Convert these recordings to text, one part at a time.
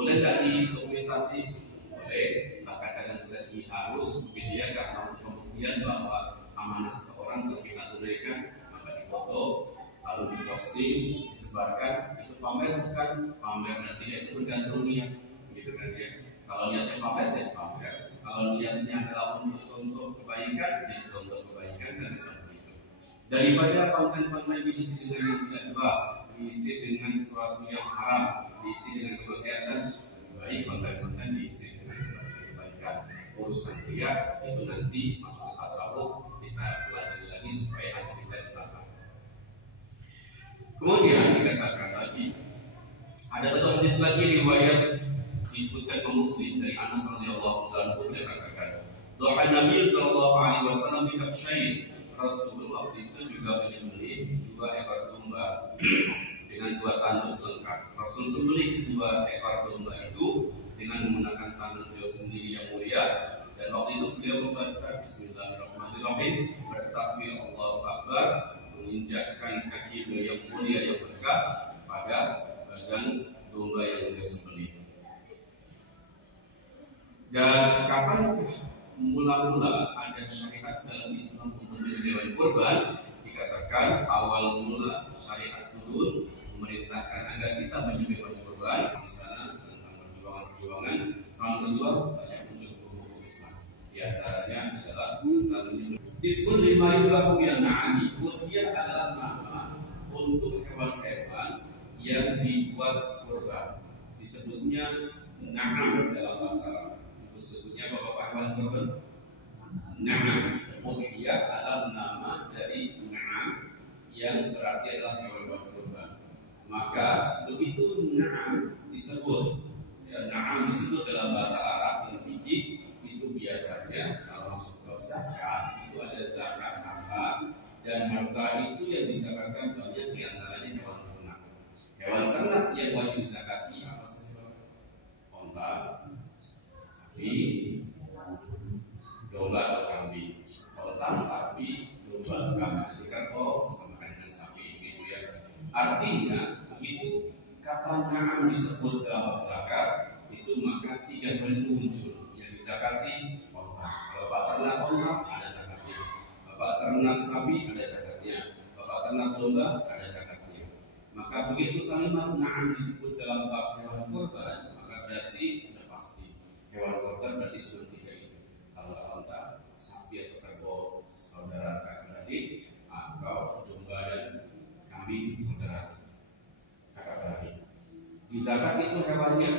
Boleh nggak didokumentasi? Boleh, bahkan kadang bisa harus gitu ya, karena pembuktian bahwa amanah seseorang telah kita tunaikan, maka difoto, lalu diposting, disebarkan. Itu pamer bukan? Pamer nanti itu bergantung niat, gitu kan ya. Kalau niatnya pamer jadi pamer, kalau niatnya adalah untuk contoh kebaikan jadi contoh kebaikan, dan bisa begitu. Daripada konten-konten diisi dengan yang tidak jelas, diisi dengan sesuatu yang haram, diisi dengan kemaksiatan, lebih baik konten-konten diisi dengan kebaikan. Urusan pria itu nanti masuk ke tasawuf, kita pelajari lagi supaya hati kita ditata. Kemudian dikatakan lagi, ada satu hadis lagi riwayat disebutkan Muslim dari Anas radhiyallahu anhu, dia katakan, doa Nabi sallallahu alaihi wasallam di Kabshain, Rasul waktu itu juga menyembelih 2 ekor domba dengan 2 tanduk lengkap. Rasul sembelih 2 ekor domba itu dengan menggunakan tangan beliau sendiri yang mulia, dan waktu itu beliau membaca Bismillahirrahmanirrahim, bertakbir Allahu Akbar, menginjakkan kaki beliau yang mulia yang tegak pada badan domba yang beliau sembelih. Dan kapan mula-mula ada syariat dalam Islam untuk menyembelih kurban? Dikatakan awal mula syariat turun memerintahkan agar kita menyembelih kurban. Di sana tentang perjuangan. Tahun kedua banyak muncul hukum Islam. Di antaranya adalah tentang menyembelih. Ismul lima'ibahu minan na'ami. Udhiyah adalah nama untuk hewan-hewan yang dibuat kurban. Disebutnya na'am dalam bahasa Arab. Disebutnya bapak hewan kurban. Na'am. Udhiyah adalah nama dari na'am yang berarti adalah hewan kurban. Maka begitu na'am disebut, ya, na'am disebut dalam bahasa Arab dan fikih itu biasanya kalau masuk ke zakat itu ada zakat harta, dan harta itu yang dizakatkan banyak diantaranya hewan ternak. Hewan ternak yang wajib zakati apa saja? Onta, sapi, domba atau kambing. Onta, sapi, domba, kambing. Jadi kan sama dengan sapi gitu ya. Artinya begitu kata na'am disebut dalam bab zakat itu maka 3 hewan itu muncul. Yang dizakati onta. Kalau bapak ternak onta ada zakatnya. Bapak ternak sapi ada zakatnya. Bapak ternak domba ada zakatnya. Maka begitu kalimat na'am disebut dalam bab hewan kurban, maka berarti sudah pasti hewan kurban berarti cuma 3 itu. Kalau onta, sapi atau kerbau saudara kakak beradik, atau domba dan kambing saudara kakak beradik. Di zakat itu hewannya,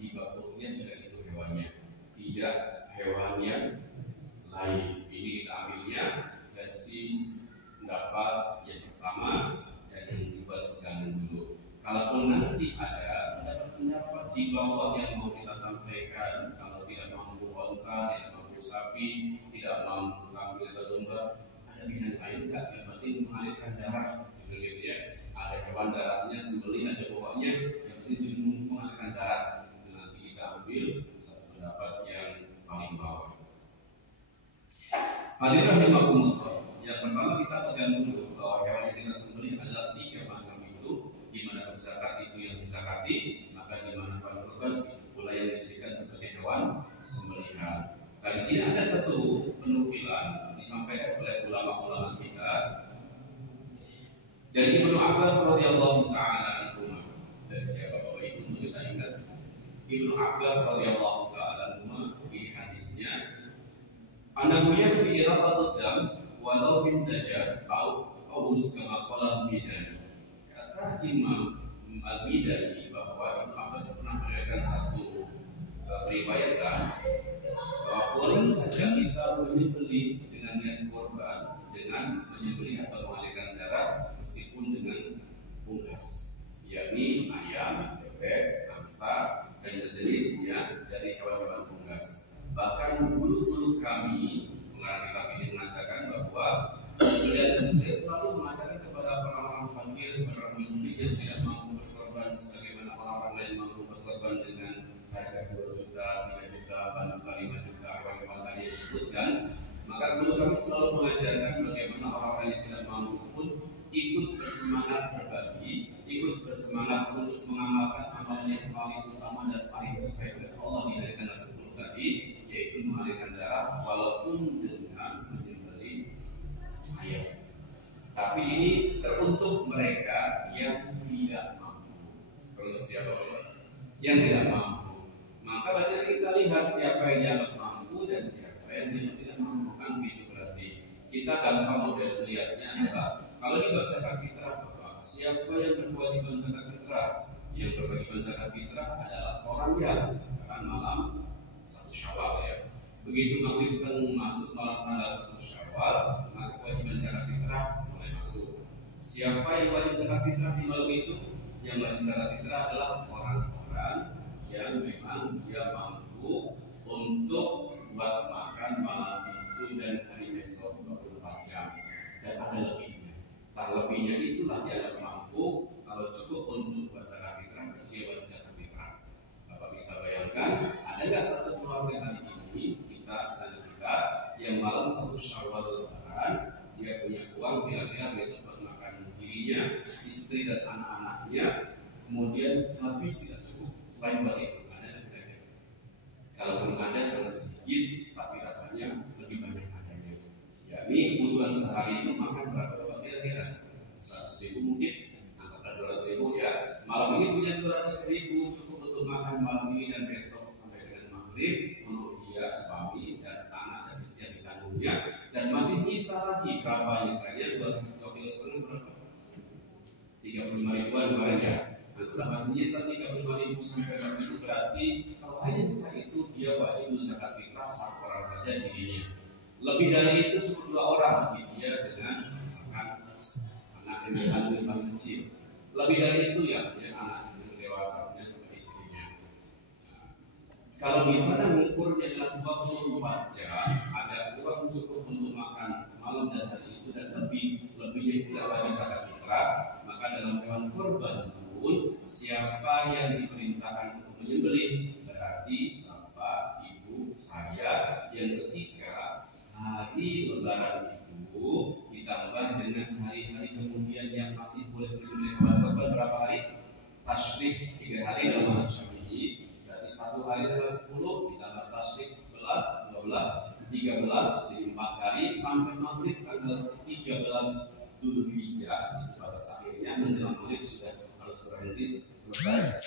di bab udhiyah juga itu hewannya, tidak hewan yang lain. Ini kita ambilnya versi pendapat yang pertama dan yang dibuat pegangan dulu. Kalaupun nanti ada pendapat di bawah yang mau kita sampaikan, kalau tidak mampu onta, tidak mampu sapi, tidak mampu kambing atau domba, ada pilihan lain tidak? Yang penting mengalirkan darah, gitu ya. Ada hewan darahnya sembelih aja pokoknya, yang penting mengalirkan darah. Itu nanti kita ambil satu pendapat yang paling bawah. Hadirin rahimakumullah. Yang pertama kita pegang dulu bahwa hewan yang kita sembelih adalah 3 macam itu. Di mana zakat itu yang dizakati, maka di mana hewan kurban itu pula yang dijadikan sebagai hewan sembelihan. Nah, di sini ada satu penukilan disampaikan oleh ulama-ulama kita dari Ibnu Abbas radhiyallahu taala anhu. Dan siapa Bapak Ibu kita ingat Ibnu Abbas radhiyallahu taala anhu di hadisnya, "Anahu yakfi iraqatud dam walau bin dajaz au aus kama qala Bidani." Kata Imam Al-Bidani bahwa Ibnu Abbas pernah meriwayatkan satu periwayatan bahwa boleh saja kita menyembelih dengan niat kurban, dengan menyembelih atau mengalirkan darah meskipun dengan unggas, yakni ayam, bebek, angsa dan sejenisnya dari hewan-hewan unggas. Bahkan guru-guru kami mengarang kitab ini mengatakan bahwa beliau selalu mengatakan kepada orang-orang fakir, orang miskin yang tidak mampu berkorban sebagaimana orang-orang lain mampu berkorban dengan harga 2 juta, 3 juta, bahkan 5 juta, hewan-hewan tadi disebutkan. Maka guru kami selalu mengajarkan bagaimana orang-orang yang tidak mampu pun ikut bersemangat berbagi, ikut bersemangat bersemangat untuk mengamalkan amalan yang paling utama dan paling sesuai dengan Allah di hari tanggal 10 tadi, yaitu mengalirkan darah walaupun dengan menyembelih ayam. Tapi ini teruntuk mereka yang tidak mampu. Teruntuk siapa Bapak? Yang tidak mampu. Maka banyak kita lihat siapa yang dianggap mampu dan siapa yang tidak mampu, kan gitu berarti. Kita gampang model melihatnya adalah kalau di bab zakat fitrah, Bapak, siapa yang berkewajiban zakat fitrah? Yang berkewajiban zakat fitrah adalah orang yang sekarang malam 1 Syawal ya. Begitu maghrib kan masuk malam tanggal 1 Syawal, maka kewajiban zakat fitrah mulai masuk. Siapa yang wajib zakat fitrah di malam itu? Yang wajib zakat fitrah adalah orang-orang yang memang dia mampu untuk buat makan malam itu dan hari besok 24 jam dan ada lebihnya. Lebihnya itulah dia mampu. Kalau cukup untuk buat zakat fitrah, dia wajib zakat fitrah. Bapak bisa bayangkan, ada nggak satu keluarga hari ini kita yang malam 1 Syawal Lebaran dia punya uang kira-kira besok buat makan dirinya, istri dan anak-anaknya, kemudian habis tidak cukup selain buat itu. Ada kira-kira? Kalaupun ada sangat sedikit, tapi rasanya lebih banyak adanya. Yakni kebutuhan sehari itu makan berapa kira-kira? 100.000 mungkin, angkatlah 200.000 ya. Malam ini punya 200.000 cukup untuk makan malam ini dan besok sampai dengan maghrib untuk dia, suami dan anak dan istri yang ditanggunginya, dan masih bisa lagi berapa misalnya 2,5 kilo berapa? 35 ribuan kemarin ya. Sudah masih nyisa 35.000 sampai berapa itu berarti kalau hanya sisa itu dia wajib zakat fitrah 1 orang saja dirinya. Lebih dari itu cukup 2 orang dia dengan misalkan anak yang paling kecil. Lebih dari itu ya anak yang dewasa punya sama istrinya. Kalau bisa mengukurnya dalam 24 jam, ada uang cukup untuk makan malam dan hari itu dan lebihnya tidak wajib zakat fitrah, maka dalam hewan kurban pun siapa yang diperintahkan untuk menyembelih berarti bapak, ibu, saya yang ketika hari Lebaran itu ditambah dengan hari-hari kemudian yang masih boleh menyembelih hewan kurban berapa hari? Tasyrik 3 hari dalam Syafi'i. 1 hari tanggal 10 ditambah tasyrik 11, 12, 13 jadi 4 hari sampai maghrib tanggal 13 Dzulhijjah itu batas akhirnya menjelang maghrib sudah harus berhenti selesai.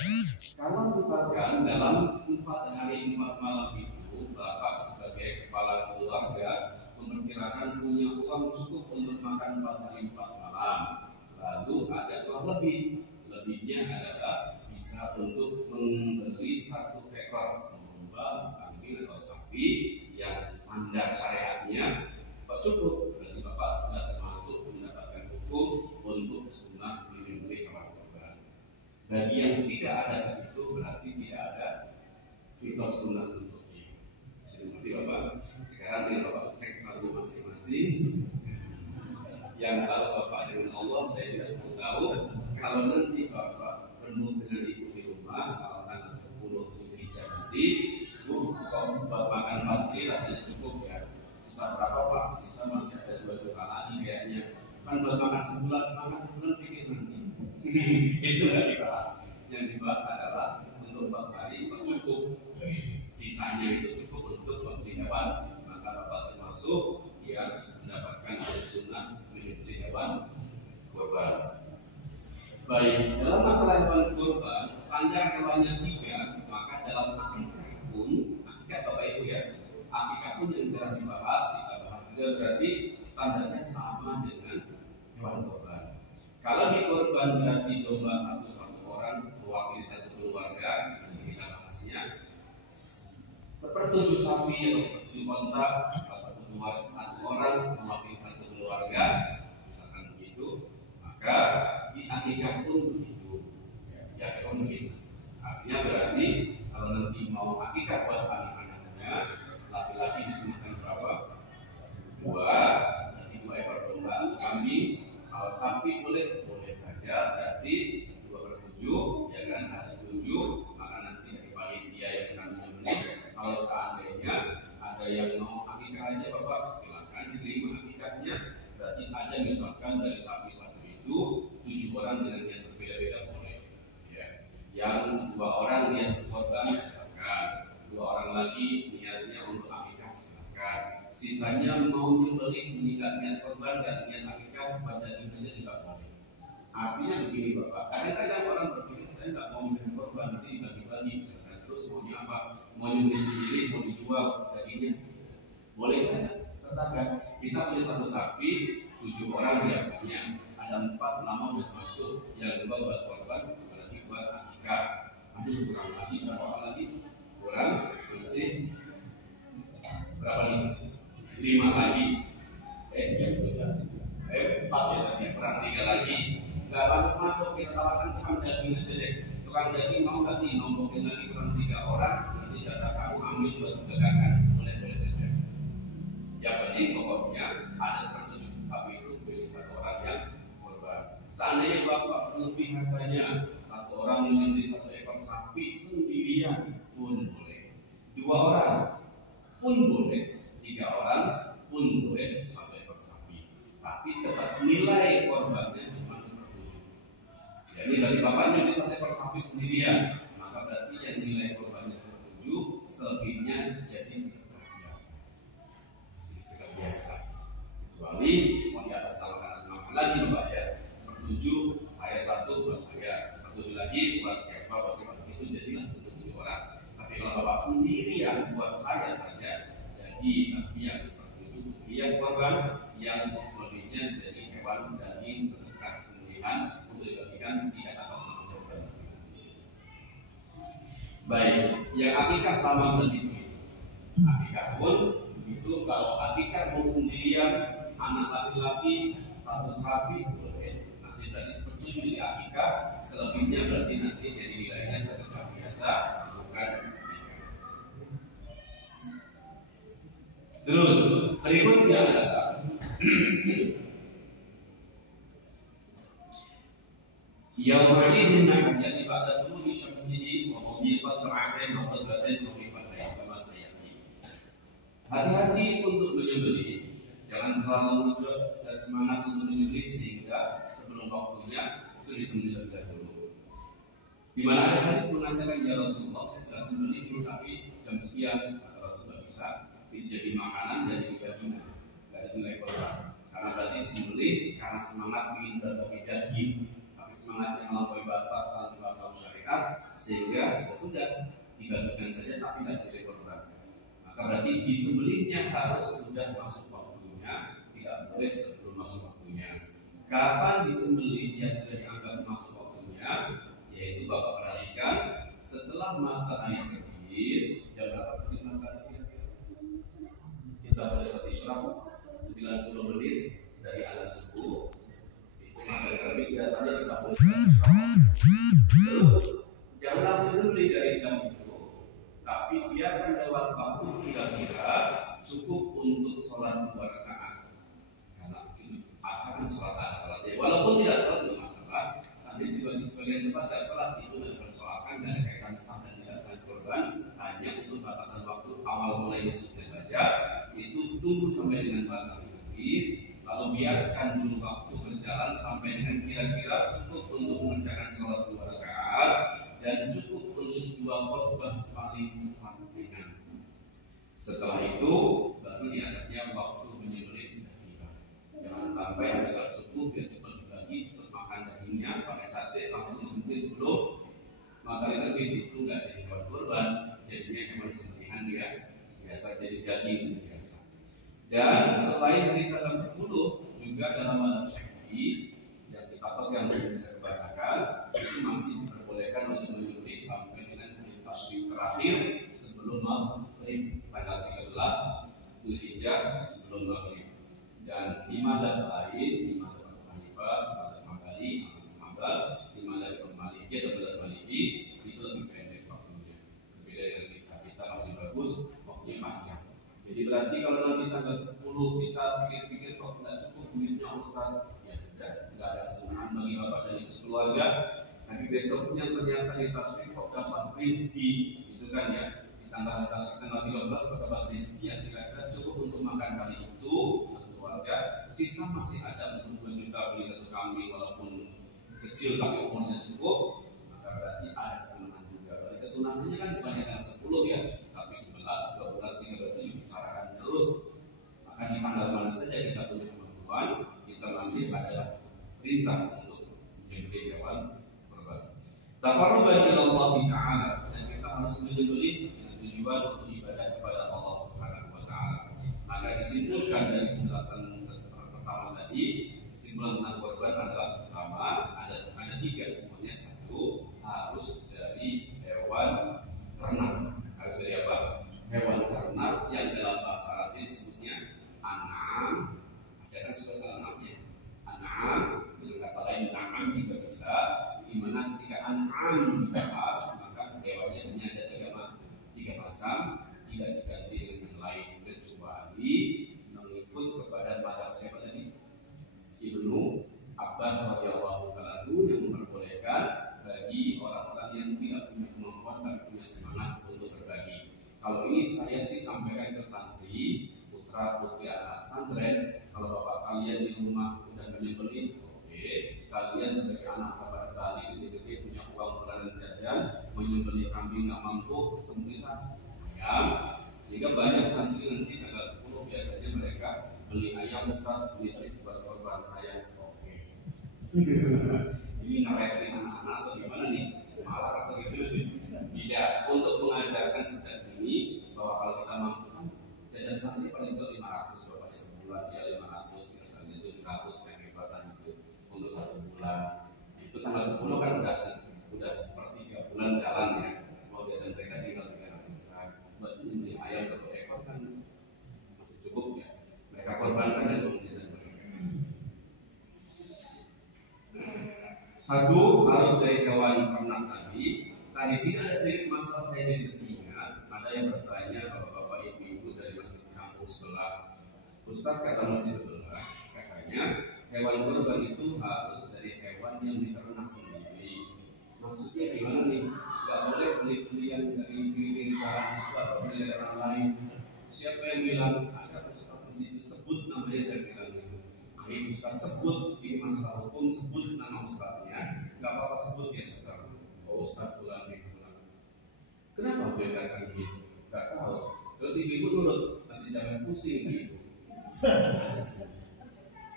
Kalau misalkan dalam 4 hari 4 malam itu bapak sebagai kepala keluarga memperkirakan punya uang cukup untuk makan 4 hari 4 malam, lalu ada uang lebihnya adalah bisa untuk membeli 1 ekor domba, kambing atau sapi yang standar syariatnya cukup, berarti bapak sudah termasuk mendapatkan hukum untuk sunnah menyembelih hewan kurban. Bagi yang tidak ada segitu berarti tidak ada fitrah sunnah untuknya. Jadi nanti bapak sekarang ini bapak cek satu masing-masing. Yang kalau bapak dengan Allah saya tidak tahu. Kalau nanti bapak penuh dengan ibu di rumah, kalau tanggal 10 Dzulhijjah nanti, kalau buat makan pagi rasanya cukup ya. Sisa berapa pak? Sisa masih ada 2 juta lagi kayaknya. Kan buat makan sebulan pikir nanti. Itu nggak dibahas. Yang dibahas adalah untuk 4 hari cukup. Sisanya itu cukup untuk membeli hewan. Maka bapak termasuk yang mendapatkan sunnah menyembelih hewan kurban. Baik, dalam masalah hewan kurban, standar hewannya 3, maka dalam akikah pun, akikah bapak ibu ya, akikah pun yang jarang dibahas, kita bahas juga berarti standarnya sama dengan hewan kurban. Kalau di kurban berarti domba satu orang mewakili 1 keluarga, ini kita bahasnya. Sepertujuh sapi atau sepertujuh kontak, 1 orang mewakili 1 keluarga, misalkan begitu, maka di akikah pun begitu. Ya, pun begitu. Artinya berarti kalau nanti mau akikah buat anak-anaknya, laki-laki disunahkan berapa? 2, nanti 2 ekor domba, kambing. Kalau sapi boleh saja, berarti 2/7, ya kan? Ada 7, maka nanti dari panitia yang akan menyembelih. Kalau seandainya ada yang mau akikah aja, bapak silakan diterima akikahnya. Berarti ada misalkan dari sapi satu itu 7 orang dengan yang berbeda-beda Yang 2 orang niat berkorban, silakan. 2 orang lagi niatnya untuk akikah, silakan. Sisanya mau menyembelih, tidak niat korban dan niat akikah, pada daging aja tidak boleh. Artinya begini Bapak, kadang-kadang orang berpikir saya nggak mau menyembelih korban, nanti bagi-bagi, misalkan. Terus maunya apa? Mau nyembelih sendiri, mau dijual dagingnya, boleh saja. Katakan kita punya 1 sapi, 7 orang biasanya, ada 4 nama buat masuk, yang 2 buat korban, berarti buat akikah. Ada kurang lagi, berapa orang lagi? Kurang bersih berapa nih? 5 lagi. Yang betul. 4 ya tadi, kurang 3 lagi. Nggak masuk-masuk, kita tawarkan tukang daging aja deh. Tukang daging mau tadi nombokin lagi kurang 3 orang, nanti jatah kamu ambil buat dagangan, boleh saja. Yang penting pokoknya ada seperti sapi itu beli 1 orang yang korban. Seandainya Bapak lebih hartanya, 1 orang membeli 1 ekor sapi sendirian pun boleh, 2 orang pun boleh, 3 orang pun boleh 1 ekor sapi. Tapi tetap nilai korbannya cuma 1/7. Jadi dari bapaknya beli 1 ekor sapi sendirian, maka berarti yang nilai korbannya 1/7, selebihnya jadi sedekah biasa. Kecuali mau di atas sama lagi Bapak ya. 1/7 saya 1 buat saya, 1/7 lagi buat siapa itu jadilah untuk 7 orang. Tapi kalau Bapak sendirian buat saya saja, jadi tapi yang 1/7 dia korban, yang selebihnya jadi hewan daging sedekah sembelihan untuk dibagikan tidak atas nama korban. Baik, yang akikah sama begitu. Akikah pun itu kalau akikah mau sendirian, anak laki-laki 1 sapi boleh. Nanti tadi 1/7 di akikah, selebihnya berarti nanti jadi nilainya sedekah biasa, bukan akikah. Terus berikutnya adalah Yauma'idin nahjati ba'da tulu'i syamsihi wa mubiqat ra'atain wa qadbatain wa bifatain kama sayati. Hati-hati untuk menyembelih, jangan terlalu ngejos dan semangat untuk menyembelih sehingga sebelum waktunya sudah disembelih terlebih dahulu. Di mana ada hadis mengatakan ya Rasulullah saya sudah sembelih tapi jam sekian, kata Rasulullah bisa jadi makanan dari daging, dari nilai korban. Karena berarti disembelih karena semangat ingin berbagi daging, tapi semangatnya melampaui batas tanpa syariat, sehingga ya sudah dibagikan saja tapi tidak nilai korban. Maka berarti disembelihnya harus sudah masuk waktunya, tidak boleh sebelum masuk waktunya. Kapan disembelih yang sudah dianggap masuk waktunya? Yaitu Bapak perhatikan setelah matahari terbit, jam berapa matahari terbit? Kita pada saat isyraq 90 menit dari azan subuh. Itu matahari terbit biasanya kita boleh. Terus jangan langsung disembelih dari jam itu, tapi biarkan lewat waktu kira-kira cukup untuk sholat 2 rakaat. Karena akan sholatnya, walaupun tidak sholat tidak masalah. Seandainya juga di sebagian tempat tidak sholat itu tidak persoalkan dan kaitan sah dan tidak sah korban, hanya untuk batasan waktu awal mulai masuknya saja. Itu tunggu sampai dengan matahari terbit, lalu biarkan dulu waktu berjalan sampai dengan kira-kira cukup untuk mengerjakan sholat 2 rakaat dan cukup untuk 2 khutbah paling cepat ringan. Setelah itu baru dianggapnya waktu menyembelih sudah tiba. Jangan sampai habis subuh biar cepat dibagi, cepat makan dagingnya pakai sate langsung disembelih sebelum matahari terbit. Itu nggak jadi hewan kurban, jadinya hewan sembelihan dia biasa jadi daging biasa. Dan selain di tanggal 10 juga dalam mazhab Syafi'i yang kita pegang dan saya katakan itu masih diperbolehkan untuk menyembelih sampai dengan hari tasyrik terakhir sebelum maghrib tanggal 13 Dzulhijjah sebelum maghrib. Dan di mazhab lain, di mazhab Abu Hanifah, mazhab Hambali, Hambal, di mazhab Maliki atau mazhab Maliki itu lebih pendek waktunya. Berbeda dengan kita masih bagus, waktunya panjang. Jadi berarti kalau nanti tanggal 10 kita pikir-pikir kok tidak cukup duitnya Ustaz, ya sudah, tidak ada kesunahan bagi bapak dan ibu keluarga. Tapi besoknya ternyata di tasbih kok dapat rezeki, itu kan ya. Di tanggal tasbih tanggal 13 kok dapat rezeki yang kira-kira cukup untuk makan kali itu satu keluarga. Sisa masih ada untuk 2 juta beli 1 kambing walaupun kecil tapi umurnya cukup, maka berarti ada kesunahnya kan bukan 10 ya, tapi 11, 12, 13 itu dibicarakan terus. Maka di tanggal mana saja kita punya kemampuan, kita masih ada perintah untuk menyembelih hewan kurban. Taqarruban ila Allah Ta'ala, dan kita harus menyembelih dengan tujuan untuk ibadah kepada Allah Subhanahu wa Ta'ala. Maka disimpulkan dari penjelasan pertama tadi, kesimpulan tentang kurban adalah pertama ada 3 semuanya. Satu, harus dari hewan ternak. Harus dari apa? Hewan ternak yang dalam bahasa Arab disebutnya an'am. Ada kan surat al-an'amnya. An'am, dengan kata lain na'am juga bisa. Di mana ketika an'am dibahas, maka hewannya hanya ada 3 macam, tidak diganti dengan yang lain kecuali mengikut kepada mazhab siapa tadi? Ibnu Abbas radhiyallahu ta'ala yang memperbolehkan bagi orang-orang yang tidak punya kemampuan dan punya semangat untuk berbagi. Kalau ini saya sih sampaikan ke santri, putra putri anak santren. Kalau bapak kalian di rumah sudah menyembelih, oke. Kalian sebagai anak kabar Bali gede-gede punya uang bulanan jajan, menyembelih kambing nggak mampu, sembelihlah ayam. Sehingga banyak santri nanti tanggal 10 biasanya mereka beli ayam besar, beli buat korban saya. Oke. Ini ngeretin anak-anak atau gimana nih? Malah atau gitu? Tidak, untuk mengajarkan sejak ini bahwa kalau kita mampu jajan santri paling itu 500 bapaknya sebulan, ya 500 misalnya 700 yang hebatan itu untuk 1 bulan. Itu tanggal 10 kan udah seperti 3 bulan jalan ya. Mau jajan mereka tinggal 300-an. Buat ini ayam 1 ekor kan masih cukup ya. Mereka korbankan dari uang jajan mereka. Satu, harus dari hewan ternak tadi. Nah, di sini ada sedikit masalah saya jadi teringat. Ada yang bertanya bapak-bapak ibu-ibu dari masjid kampung sebelah. Ustaz kata masjid sebelah, katanya hewan kurban itu harus dari hewan yang diternak sendiri. Maksudnya gimana nih? Gak boleh beli-beli yang dari pinggir jalan itu atau beli dari orang lain. Siapa yang bilang? Ada Ustaz masjid itu sebut namanya, saya bilang gitu. Ayo Ustaz sebut, ini masalah hukum, sebut nama Ustaznya. Gak apa-apa sebut ya sekarang. Oh Ustaz pulang nih pulang. Kenapa boleh katakan gitu? Gak tahu. Terus ibu nurut, masih jangan pusing gitu.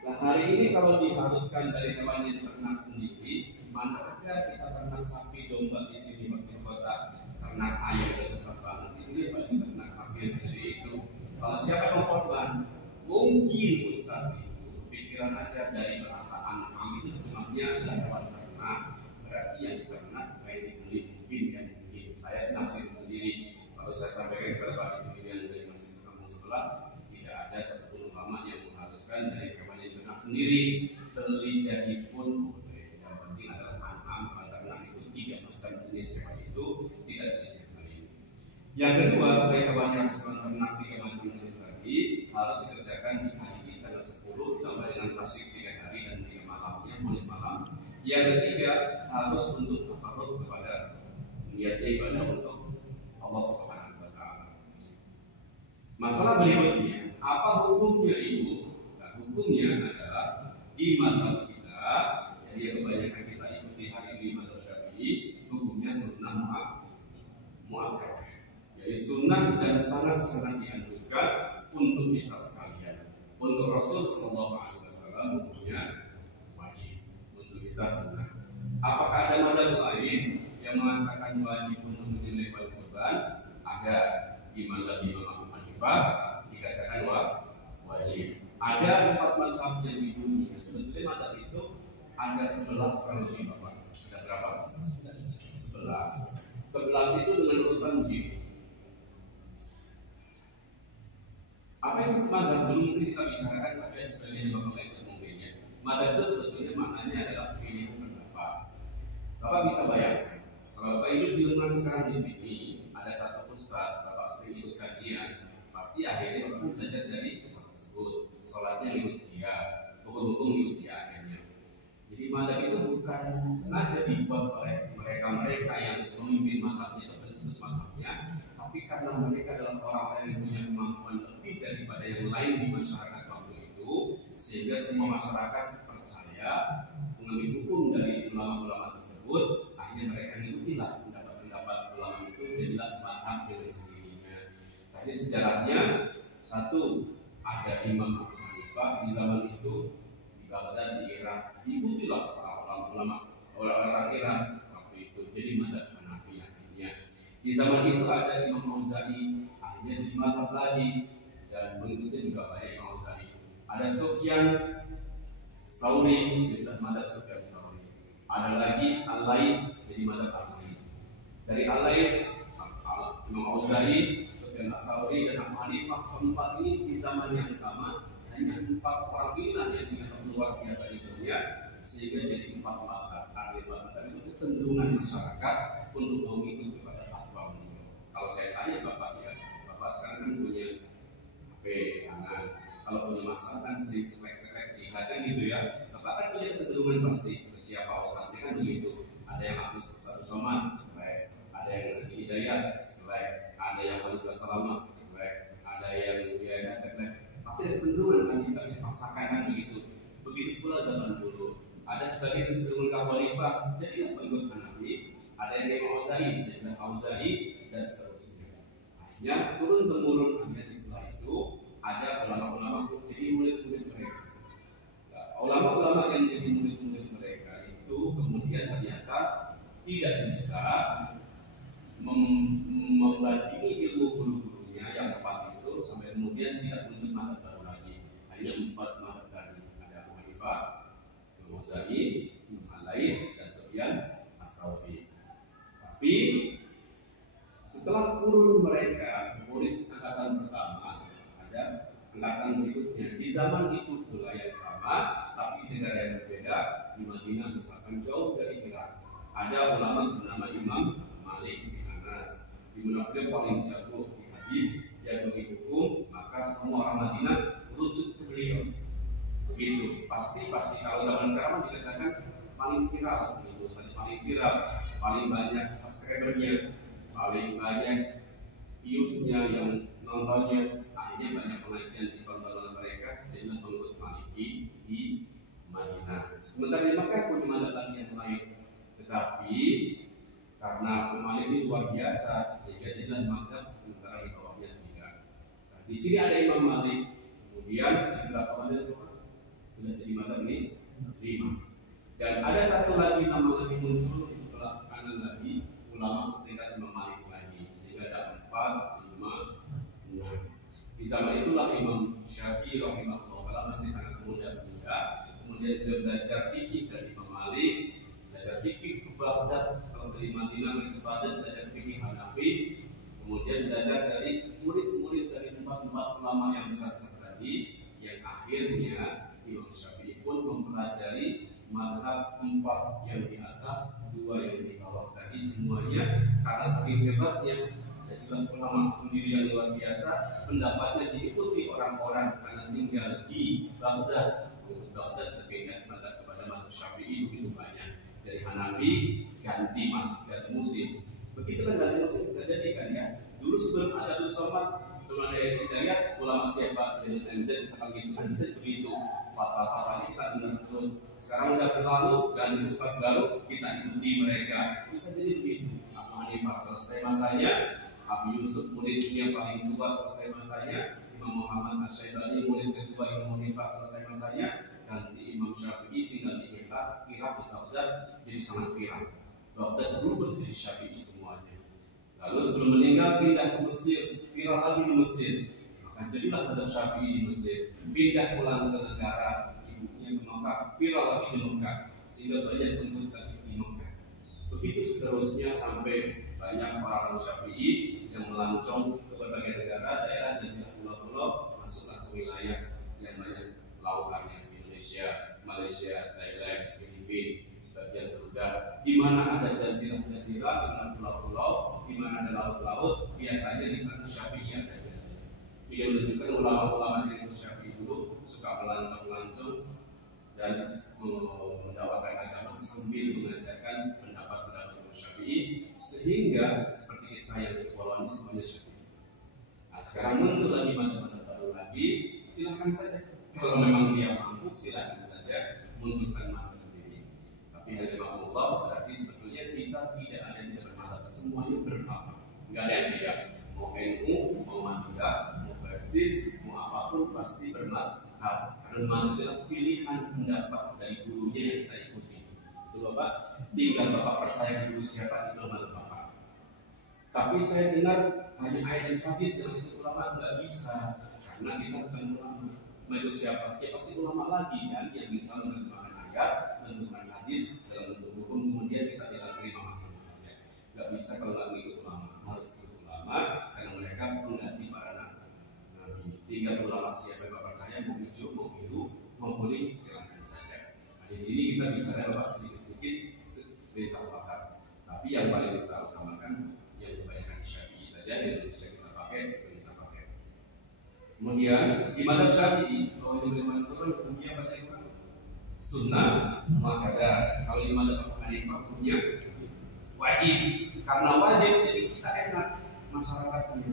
Nah hari ini kalau diharuskan dari hewan yang ternak sendiri, mana ada kita ternak sapi domba di sini di kota, ternak ayam susah banget. Ini bagi ternak sapi sendiri itu. Kalau siapa yang korban, mungkin Ustaz itu pikiran aja dari perasaan kami itu cumanya adalah hewan ternak. Berarti yang ternak kayak dibeli mungkin ya mungkin. Saya senang sendiri. Kalau saya sampaikan kepada Pak Ibu yang dari masjid kampung sebelah, tidak ada satupun ulama yang mengharuskan dari hewan yang ternak sendiri. Beli jadi pun boleh. Yang penting adalah hewan ternak itu 3 macam jenis hewan itu, tidak jenis yang lain. Yang kedua, selain hewan yang ternak 3 macam jenis lagi, harus dikerjakan di hari ini tanggal 10 ditambah dengan tasik 3 hari dan 3 malamnya, mulai malam. Yang ketiga, harus untuk takarrub kepada niatnya ibadah untuk Allah Subhanahu wa Ta'ala. Masalah berikutnya, apa hukumnya ibu? Nah, hukumnya adalah di mazhab kita, jadi yang kebanyakan kita ikuti hari ini mazhab Syafi'i, hukumnya sunnah muakkad. Jadi sunnah dan sangat dianjurkan untuk kita sekalian. Untuk Rasul Sallallahu Alaihi Wasallam hukumnya wajib, untuk kita sunnah. Apakah ada mazhab lain yang mengatakan wajib untuk menyembelih hewan kurban? Ada di mazhab Imam Abu Hanifah dikatakan wajib. Ada 4 mazhab yang di dunia. Sebetulnya mazhab itu ada 11 kalau sih Bapak. Ada berapa? 11. 11 itu dengan urutan begini. Apa yang mazhab belum kita bicarakan, tapi sebagian Bapak lain mungkinnya. Mazhab itu sebetulnya maknanya adalah pilih pendapat. Bapak bisa bayangkan, kalau Bapak hidup di rumah sekarang di sini, ada satu ustaz, Bapak sering ikut kajian, pasti akhirnya Bapak belajar dari ustaz tersebut. Sholatnya ikut dia, hukum-hukum ikut dia akhirnya. Jadi mazhab itu bukan sengaja dibuat oleh mereka-mereka yang memimpin mazhabnya atau pencetus mazhabnya, tapi karena mereka adalah orang-orang yang punya kemampuan lebih daripada yang lain di masyarakat waktu itu, sehingga semua masyarakat percaya mengambil hukum dari ulama-ulama tersebut. Akhirnya mereka mengikutilah pendapat-pendapat ulama Jadi sejarahnya, satu, ada Imam Abu Hanifah di zaman itu di Baghdad, di Irak, diikutilah para ulama orang-orang Irak waktu itu, jadi mazhab Hanafi akhirnya. Di zaman itu ada Imam Auza'i, akhirnya jadi mazhab lagi, dan pengikutnya juga banyak Imam Auza'i. Ada Sufyan Tsauri, jadi mazhab Sufyan Tsauri. Ada lagi Al-Lais, jadi mazhab Al-Lais. Dari Al-Lais, Imam Auza'i, Sufyan Tsauri, dan Abu Hanifah, keempat ini di zaman yang sama, hanya 4 orang inilah yang dianggap luar biasa ilmunya, sehingga jadi 4 mazhab. Artinya itu kecenderungan masyarakat untuk mengikuti pada fatwa beliau. Kalau saya tanya Bapak ya, Bapak sekarang kan punya HP tangan, kalau punya masalah kan sering cekrek-cekrek kan gitu ya. Bapak kan punya kecenderungan pasti ke siapa ustadznya kan begitu. Ada yang hapus satu somad, cekrek. Ada yang Siti Hidayat, cekrek. Ada yang Khalifah Salamah, cekrek. Ada yang dia cekrek. Pasti ada kecenderungan kan kita dipaksakan kan begitu. Begitu pula zaman dulu. Ada sebagian kecenderungan Khalifah, jadi pengikut Hanafi. Ada yang Imam Auza'i, jadi Auza'i dan seterusnya. Akhirnya turun temurun hanya setelah itu ada ulama-ulama jadi murid-murid mereka. Ulama-ulama yang jadi murid-murid mereka itu kemudian ternyata tidak bisa membandingi ilmu guru-gurunya yang tepat itu, sampai kemudian tidak muncul mazhab baru lagi. Hanya 4 mazhab tadi, ada Abu Hanifah, Imam Auza'i, Imam Al-Lais, dan Sufyan Ats-Tsauri. Tapi setelah turun mereka, murid angkatan pertama, ada angkatan berikutnya di zaman itu pula yang sama, tapi di negara yang berbeda, di Madinah misalkan jauh dari Irak. Ada ulama bernama Imam Malik bin Anas, di mana beliau paling jago di hadis, jago di hukum, maka semua orang Madinah rujuk ke beliau. Begitu, pasti kalau zaman sekarang dikatakan paling viral, paling viral, paling banyak subscribernya, paling banyak viewsnya yang nontonnya. Akhirnya banyak pengajian di tontonan mereka, jadi pengikut Maliki di Madinah. Sementara di Makkah punya mazhab lagi yang lain, tetapi karena Malik ini luar biasa sehingga dia mazhab sementara di bawahnya tidak. Nah, di sini ada Imam Malik, kemudian berapa mazhab sudah jadi mazhab ini 5. Dan ada satu lagi nama lagi muncul di sebelah kanan lagi, ulama setingkat Imam Malik lagi, sehingga ada 4, 5, 6. Di zaman itulah Imam Syafi'i rahimahullah masih sangat muda, kemudian dia belajar fikih dari Imam Malik, belajar fikih ke Baghdad, setelah dari Madinah ke Baghdad belajar fikih Hanafi, kemudian belajar dari murid-murid dari tempat-tempat ulama yang besar-besar tadi, yang akhirnya Imam Syafi'i pun mempelajari mazhab 4 yang di atas, 2 yang di bawah tadi, semuanya karena saking hebatnya jadilah ulama sendiri yang luar biasa, pendapatnya diikuti orang-orang karena tinggal di Baghdad. Baghdad berbeda kepada mazhab Syafi'i begitu banyak, dari Hanafi ganti Muslim. Begitu kan dari Muslim bisa jadi kan ya. Dulu sebelum ada Somad, sebelum ada Hidayat, ulama siapa Zaid MZ misalkan gitu kan, bisa begitu. Fatwa-fatwa kita benar terus. Sekarang udah berlalu, ganti ustaz baru, kita ikuti mereka. Bisa jadi begitu. Abu Hanifah selesai masanya, Abu Yusuf muridnya paling tua selesai masanya, Imam Muhammad Asy-Syaibani murid kedua Imam Hanifah selesai masanya, dan di Imam Syafi'i tinggal di Irak di Baghdad jadi sangat viral. Baghdad berubah jadi Syafi'i semuanya. Lalu sebelum meninggal pindah ke Mesir, viral lagi di Mesir. Maka jadilah mazhab Syafi'i di Mesir. Pindah pulang ke negara ibunya ke Mekah, viral lagi di Mekah, sehingga banyak pengikut lagi di Mekah. Begitu seterusnya sampai banyak para Syafi'i yang melancong ke berbagai negara, daerah Jazirah pulau-pulau, masuklah ke wilayah yang banyak lautannya, Indonesia, Malaysia, Thailand, Filipina, sebagian sudah. Di mana ada jazirah-jazirah dengan pulau-pulau, di mana ada laut-laut, biasanya di sana Syafi'i ada biasanya. Ini menunjukkan ulama-ulama yang Syafi'i dulu suka melancong-lancong dan mendakwakan agama sambil mengajarkan pendapat-pendapat Syafi'i, sehingga seperti kita yang di Pulau ini semuanya Syafi'i. Nah, sekarang muncul lagi mazhab baru lagi, silakan saja. Kalau memang dia mampu, silakan saja munculkan mazhab sendiri. Tapi dari Allah berarti sebetulnya kita tidak ada yang bermazhab, semuanya bermazhab. Enggak ada yang beda. mau NU, mau Muhammadiyah, mau Persis, mau apapun pasti bermadhab. Karena madhab adalah pilihan pendapat dari gurunya yang kita ikuti. Itu Bapak, tinggal Bapak percaya guru siapa itu madhab Bapak. Tapi saya dengar hanya ayat dan hadis dalam itu ulama nggak bisa, karena kita bukan ulama. Madhab siapa? Ya pasti ulama lagi kan yang bisa menerjemahkan ayat, menerjemahkan hadis dalam bentuk hukum, kemudian kita tidak terima maknanya saja. Nggak bisa kalau nggak mengikut ulama, harus ikut ulama karena mereka mengganti para nabi. Tinggal ulama siapa yang percaya, mau hijau, mau biru, mau kuning, silakan saja. Nah, di sini kita bicara Bapak sedikit-sedikit lintas pakar. Tapi yang paling kita utamakan yang kebanyakan Syafi'i saja yang bisa kita pakai. Kemudian di madhab Syafi'i, kalau di madhab turun hukumnya bagaimana? Sunnah muakkadah. Kalau di madhab Abu Hanifah hukumnya wajib. Karena wajib jadi kita enak masyarakatnya.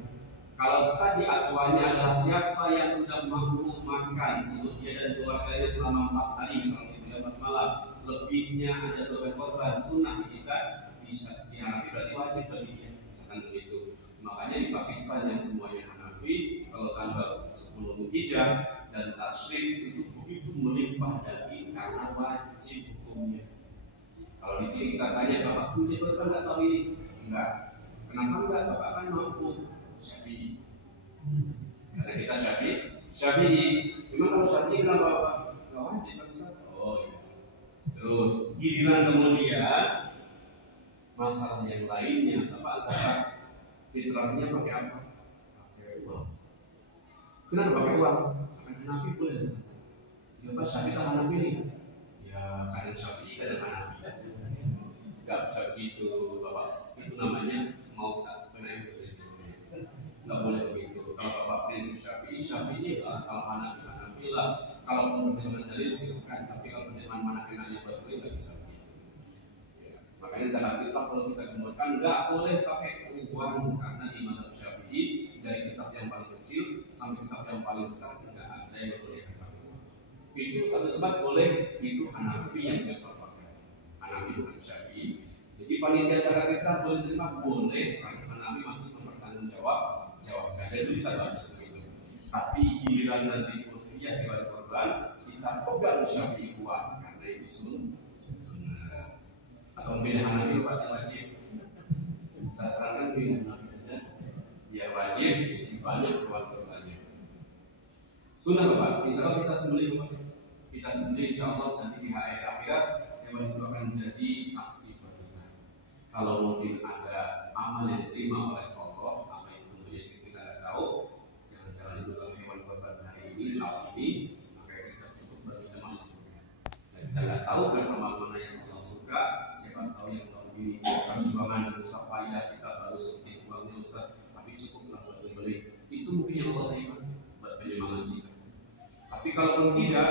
Kalau tadi acuannya adalah siapa yang sudah mampu makan untuk dia dan keluarganya selama 4 hari misalnya di 4 malam, lebihnya ada 2 korban, sunnah kita bisa diambil berarti wajib bagi dia. Misalkan begitu. Makanya di Pakistan yang semuanya Hanafi, kalau tanggal 10 Dzulhijjah dan tasyrik itu begitu melimpah daging karena wajib hukumnya. Kalau di sini kita tanya Bapak sendiri Bapak nggak tahu ini? Enggak. Kenapa enggak? Bapak kan mampu. Syafi'i. Karena kita Syafi'i. Memang kalau Syafi'i kenapa Bapak? Nggak wajib bisa. Oh iya. Terus giliran kemudian masalah yang lainnya Bapak zakat fitrahnya pakai apa? Pakai uang. Kenapa pakai uang? Karena Hanafi boleh zakat. Ya Pak Syafi'i tak Hanafi nih. Ya kadang Syafi'i kadang Hanafi. Gak bisa begitu Bapak. Itu namanya mau saat kena itu. Gak boleh begitu. Kalau Bapak prinsip Syafi'i lah. Kalau Hanafi lah. Kalau penerjemahan dalil silakan. Tapi kalau penerjemahan mana kenanya buat boleh gak bisa begitu. Ya. Makanya zakat fitrah kalau kita kembalikan gak boleh pakai uang karena di madhab Syafi'i dari kitab yang paling kecil sampai kitab yang paling besar tidak ada yang boleh pakai uang. Itu satu sebab boleh itu Hanafi yang tidak pakai. Hanafi bukan Syafi'i. Jadi panitia zakat kita boleh terima boleh karena Hanafi masih jawabkan. Dan itu kita bahas begitu. Tapi giliran nanti kuliah hewan korban kita pegang Syafi'i kuat karena itu sunnah. Atau mungkin Hanafi yang wajib. Saya sarankan pilih Hanafi saja. Ya wajib jadi banyak hewan korbannya. Sunnah Bapak. Insya Allah kita sembelih Bapak. Kita sembelih insya Allah nanti di hari akhirat hewan itu akan menjadi saksi buat kita. Kalau mungkin ada amal yang diterima oleh Allah, apa yang tentunya kita tidak tahu, jangan-jangan itu adalah hewan korban hari ini, tahun ini, maka itu sudah cukup bagi kita masuk. Dan kita tidak tahu kan amal mana yang Allah suka, siapa tahu yang tahun ini perjuangan dan usaha payah kita baru seperti uangnya Ustaz, tapi cukuplah buat membeli. Itu mungkin yang Allah terima buat penyemangat kita. Tapi kalau tidak,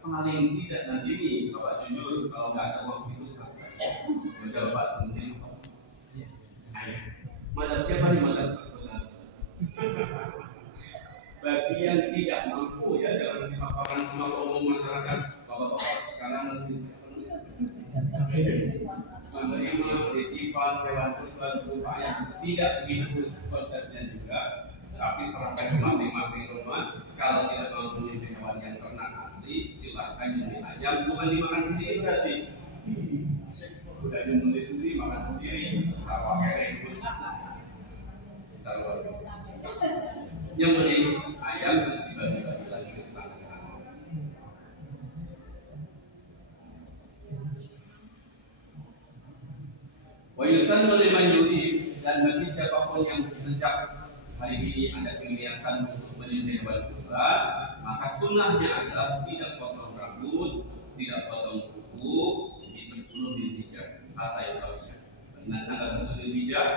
paling tidak nanti nih Bapak jujur kalau nggak ada uang segitu Ustaz, ya Bapak sendiri. Madhab siapa nih madhab satu-satu? Bagi yang tidak mampu ya jangan dipaparkan semua umum masyarakat. Bapak-bapak sekarang masih menerima titipan hewan kurban berupa yang tidak begitu konsepnya juga. Tapi serahkan ke masing-masing rumah. Kalau tidak mampu membeli hewan yang ternak asli, silahkan membeli ayam. Bukan dimakan sendiri berarti. Udah membeli sendiri, makan sendiri. Sama pakai ribut. Yang beli ayam terus dibagi-bagi lagi ke tetangga. Wa yusannu liman yurid, dan bagi siapapun yang sejak hari ini ada kegiatan untuk menyembelih hewan kurban, maka sunnahnya adalah tidak potong rambut, tidak potong kuku di 10 Dzulhijjah atau yang lainnya. Dan tanggal 1 Dzulhijjah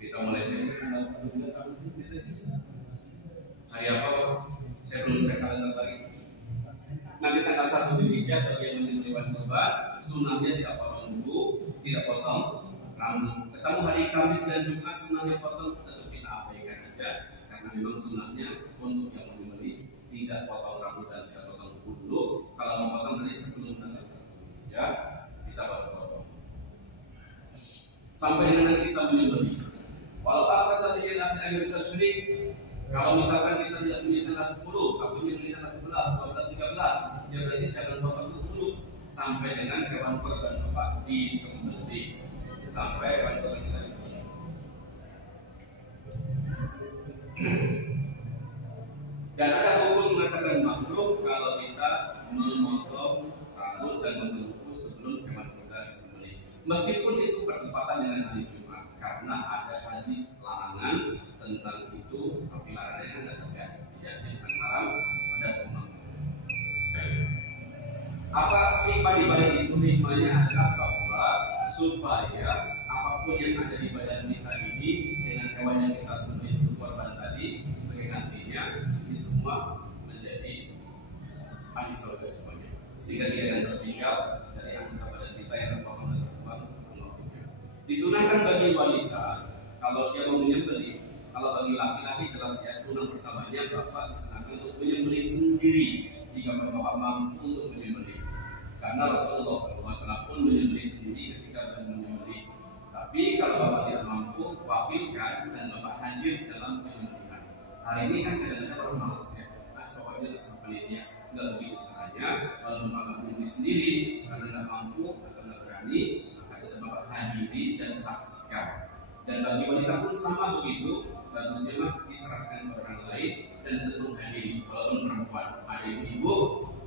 kita mulai tanggal 1 Dzulhijjah hari apa? Saya belum cek kalender lagi. Nanti tanggal 1 Dzulhijjah bagi yang menyembelih hewan kurban, sunnahnya tidak potong kuku, tidak potong rambut. Ketemu hari Kamis dan Jumat sunnahnya potong, tetap kita abaikan aja karena memang sunnahnya untuk yang menyembelih tidak potong rambut dan tidak potong kuku dulu. Kalau mau potong nanti sebelum tanggal 1 Dzulhijjah kita baru potong. Sampai dengan nanti kita menyembelih. Walau apa tadi yang kita syirik, kalau misalkan kita tidak punya tanggal 10, tapi punya tanggal 11, 12, 13, ya berarti jangan potong itu dulu sampai dengan hewan kurban Bapak disembelih, sampai hewan kurban kita disembelih. Dan ada hukum mengatakan makruh kalau kita memotong rambut dan membentuk sebelum hewan kita disembelih. Meskipun itu bertepatan dengan hari Jumat, karena ada hadis larangan tentang itu, tapi larangannya ada tegas, tidak haram pada umum. Apa hikmah di balik itu? Hikmahnya adalah bahwa supaya apapun yang ada di badan kita ini dengan hewan yang kita sembelih itu korban tadi sebagai gantinya, ini semua menjadi ahli surga semuanya, sehingga tidak ada yang tertinggal dari anggota badan kita yang terpotong dan terbuang sebelum waktunya. Disunahkan bagi wanita kalau dia mau menyembelih. Kalau bagi laki-laki jelas ya, sunnah pertamanya Bapak disunahkan untuk menyembelih sendiri jika Bapak mampu untuk menyembelih. Karena Rasulullah SAW pun menyembelih sendiri ketika sedang menyembelih. Tapi kalau Bapak tidak mampu, wakilkan dan Bapak hadir dalam penyembelihan. Hari ini kan kadang-kadang orang malas ya, pokoknya tak sembelihnya. Enggak begitu caranya. Kalau Bapak menyembelih sendiri karena tidak mampu atau tidak berani, maka tetap Bapak hadiri dan saksikan. Dan bagi wanita pun sama begitu, bagusnya mah diserahkan ke orang lain dan tetap menghadiri. Walaupun perempuan, ada ibu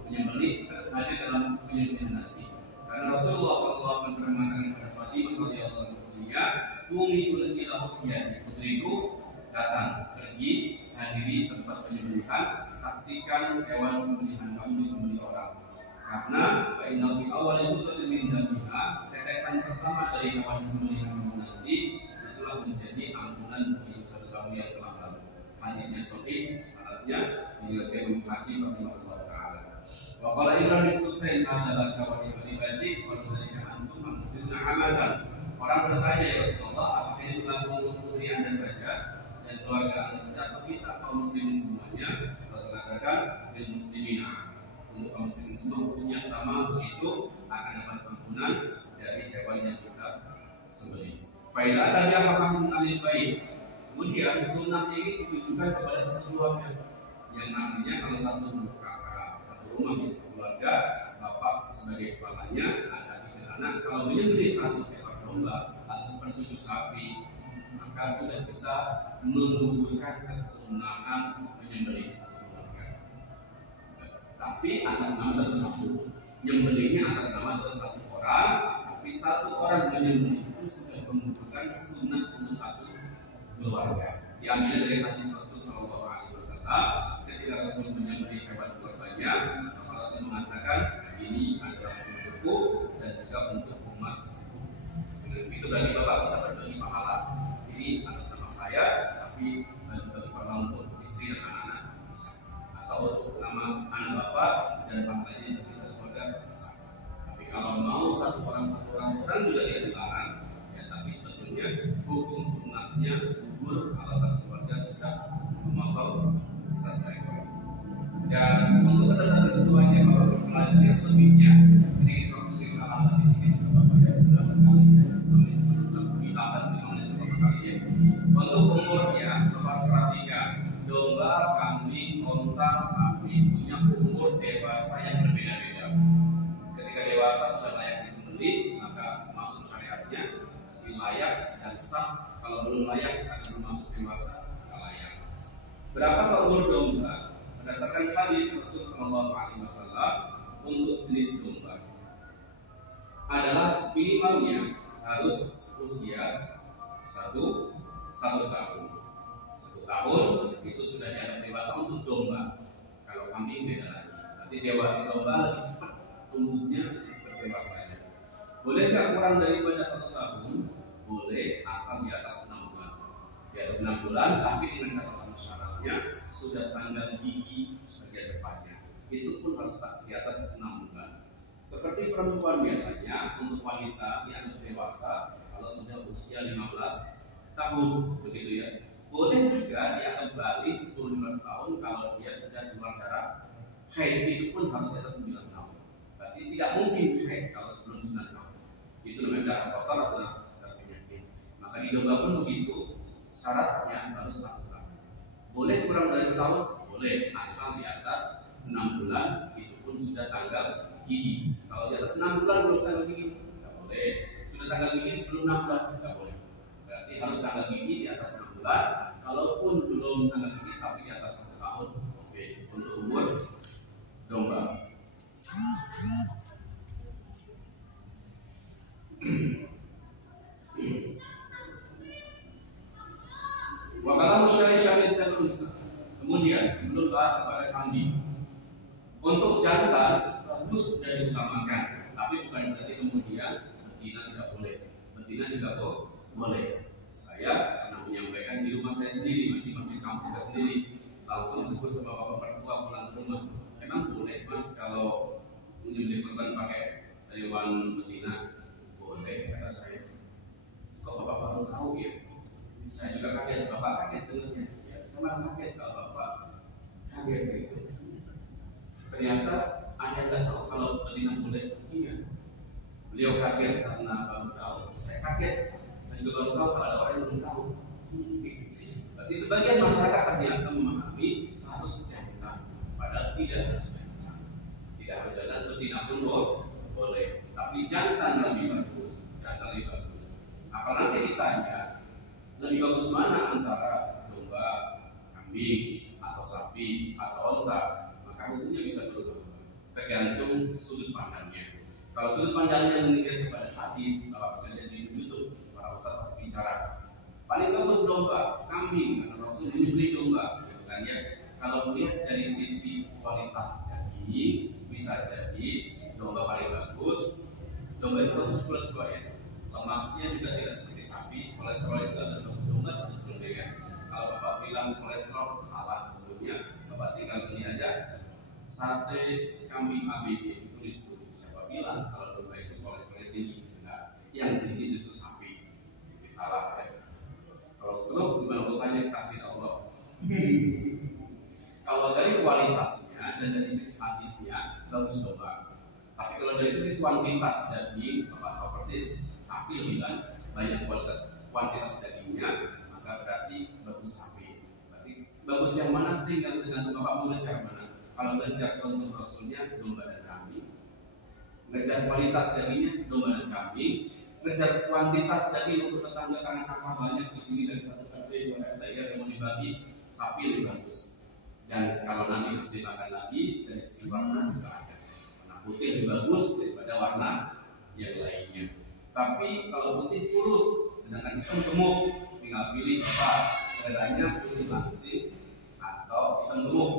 menyembelih hadir dalam penyembelihan nanti. Karena Rasulullah SAW pernah mengatakan kepada Fatimah radhiyallahu anha, "Kumi ila hukmiyati." Putriku datang, pergi, hadiri tempat penyembelihan, saksikan hewan sembelihan kamu disembelih orang. Karena fa'inal fi awal itu min damiha, tetesan pertama dari hewan sembelihan kamu nanti itulah menjadi ampunan bagi dosa-dosamu yang telah lalu. Hadisnya sahih, syaratnya diriwayatkan Hakim rahimahullah taala. Wa qala Imran bin Husain adalah kawan ibadi kalau dari antum muslimuna amalan. Orang bertanya, ya Rasulullah, apakah ini berlaku untuk putri Anda saja dan keluarga Anda saja atau kita kaum muslimin semuanya? Rasul katakan bil muslimina. Untuk kaum muslimin semua hukumnya sama, begitu akan dapat ampunan dari hewan yang kita sembelih. Faidah tadi apakah mengalih baik. Kemudian sunnahnya ini ditujukan kepada satu keluarga, yang artinya kalau satu rumah di keluarga, bapak sebagai kepalanya, ada istri anak, kalau menyembelih satu ekor domba atau sepertujuh sapi, maka sudah bisa menggugurkan kesunahan menyembelih satu keluarga. Tapi atas nama baru satu, menyembelihnya atas nama baru satu orang, tapi satu orang menyembelih itu sudah menggugurkan sunnah untuk satu keluarga. Diambil dari hadis Rasul Sallallahu Alaihi Wasallam, ketika Rasul menyembelih hewan kurbannya, maka Rasul mengatakan ini adalah untukku dan juga untuk umat. Itu bagi bapak bisa berbagi pahala. Ini atas nama saya, tapi bagi pahala untuk istri dan anak-anak bisa. Atau untuk nama anak bapak dan pahalanya untuk satu keluarga bisa. Tapi kalau mau satu orang juga tidak dilarang. Tapi sebetulnya hukum sunnahnya gugur kalau satu keluarga sudah memotong satu ekor. Dan untuk ketentuannya kalau berpelajari selebihnya sedikit waktu yang kalah di sini juga bapak ya sudah sekali ya ditambah beberapa kali ya. Untuk umurnya bapak perhatikan, domba, kambing, onta, sapi punya umur dewasa yang berbeda-beda. Ketika dewasa sudah layak disembelih, maka masuk syariatnya layak dan sah. Kalau belum layak akan belum masuk dewasa, tidak layak. Berapa umur domba? Berdasarkan hadis Rasul Sallallahu Alaihi Wasallam, untuk jenis domba adalah minimalnya harus usia satu tahun. 1 tahun itu sudah dianggap dewasa untuk domba. Kalau kambing beda lagi. Nanti domba lebih cepat tumbuhnya seperti dewasanya. Boleh nggak kurang daripada 1 tahun? Boleh, asal di atas 6 bulan. Di atas 6 bulan, tapi dengan catatan syaratnya sudah tanggal gigi bagian depannya. Itu pun harus di atas 6 bulan. Seperti perempuan biasanya, untuk wanita yang dewasa, kalau sudah usia 15 tahun, begitu ya. Boleh juga dianggap balik 10-15 tahun kalau dia sudah keluar darah haid, itu pun harus di atas 9 tahun. Berarti tidak mungkin haid kalau sebelum 9 tahun. Itu namanya darah kotor atau darah penyakit. Maka di domba pun begitu, syaratnya harus 1 tahun. Boleh kurang dari setahun, boleh, asal di atas 6 bulan, itu pun sudah tanggal gigi. Kalau di atas 6 bulan belum tanggal gigi, tidak boleh. Sudah tanggal gigi sebelum 6 bulan, tidak boleh. Berarti harus tanggal gigi di atas 6 bulan. Kalaupun belum tanggal gigi tapi di atas 1 tahun, oke. Untuk umur domba. Wakalah syari-syari terunsa. Kemudian sebelum bahas kepada kambing, untuk jantan bagus dan diutamakan, tapi bukan berarti kemudian betina tidak boleh. Betina juga boleh. Saya pernah menyampaikan di rumah saya sendiri, masih kampung saya sendiri, langsung tegur sama bapak mertua pulang ke rumah. Emang boleh mas kalau menyembelih korban pakai hewan betina? Boleh, kata saya. Kok bapak baru tahu ya? Saya juga kaget, bapak kaget dengannya. Ya, saya kaget kalau bapak kaget gitu. Ternyata ayah tidak tahu kalau betina boleh. Iya. Beliau kaget karena baru tahu. Saya kaget. Saya juga baru tahu kalau ada orang yang belum tahu. Berarti sebagian masyarakat ternyata memahami harus jantan, padahal tidak harus jantan. Tidak harus jantan, betina pun boleh. Tapi jantan lebih bagus. Jantan lebih bagus. Apa nanti ditanya lebih bagus mana antara domba, kambing, atau sapi, atau onta, maka hukumnya bisa berubah. Tergantung sudut pandangnya. Kalau sudut pandangnya mengikat kepada hadis, Bapak bisa lihat di YouTube, para ustaz pasti bicara. Paling bagus domba, kambing, karena Rasul ini beli domba. Dan ya, kalau melihat dari sisi kualitas daging, bisa jadi domba paling bagus. Domba itu bagus pula juga ya. Lemaknya juga tidak seperti sapi, kolesterol itu ada bagus domba sebetulnya ya. Kalau Bapak bilang kolesterol salah sebetulnya, Bapak tinggal beli aja sate kambing ABG, tulis dulu. Siapa bilang kalau domba itu kolesterol tinggi? Enggak, yang tinggi justru sapi. Jadi salah ya. Kalau stroke gimana urusannya takdir Allah. Kalau dari kualitasnya dan dari sisi hadisnya bagus domba. Tapi kalau dari sisi kuantitas daging, Bapak tahu persis sapi lebih banyak kuantitas dagingnya, maka berarti bagus sapi. Berarti bagus yang mana tinggal dengan Bapak mau ngejar mana. Kalau ngejar contoh Rasulnya domba dan kambing, ngejar kualitas dagingnya domba dan kambing, ngejar kuantitas daging untuk tetangga karena kakak banyak di sini dari 1 RT 2 RT yang mau dibagi, sapi lebih bagus. Dan kalau nanti dipertimbangkan lagi dari sisi warna juga ada. Warna putih lebih bagus daripada warna yang lainnya. Tapi kalau putih kurus, sedangkan hitam gemuk, tinggal pilih apa caranya, putih langsing atau hitam gemuk.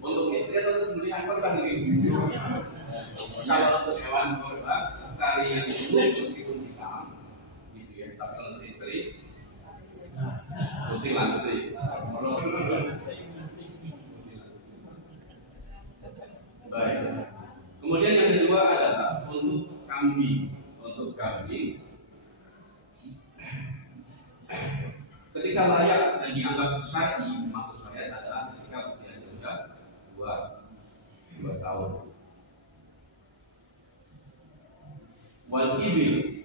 Untuk istri atau sembelihan korban gitu. Kalau untuk hewan korban cari yang gemuk meskipun hitam, gitu ya. Tapi kalau untuk istri putih langsing. Baik. Kemudian yang kedua adalah untuk kambing. Untuk kambing, ketika layak dan dianggap syar'i, maksud saya adalah ketika usianya sudah 2 tahun. Wal ibil,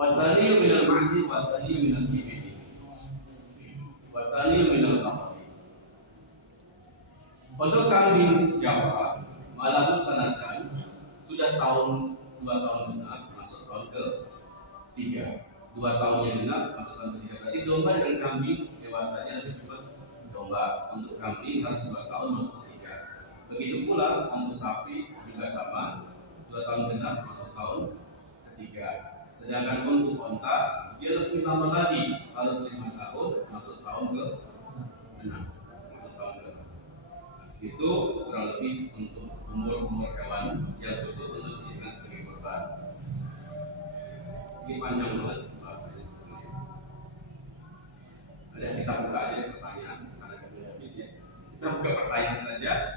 wasani minal ma'zi, wasani minal ibil, wasani minal qamari. Untuk kambing Jawa, malahu sanatan, sudah 2 tahun genap, masuk tahun ke-3. 2 tahunnya genap, masuk tahun ke-3. Berarti domba dengan kambing dewasanya lebih cepat. Domba untuk kambing harus 2 tahun masuk ke-3. Begitu pula untuk sapi juga sama, 2 tahun genap masuk tahun ke-3. Sedangkan untuk onta dia lebih lama lagi, harus 5 tahun masuk tahun ke-6. Masuk tahun ke-6. Itu kurang lebih untuk umur hewan yang cukup untuk dijadikan sebagai korban. Ini panjang banget bahasanya sebenarnya. Ada kita buka aja pertanyaan karena sudah habis ya. Kita buka pertanyaan saja.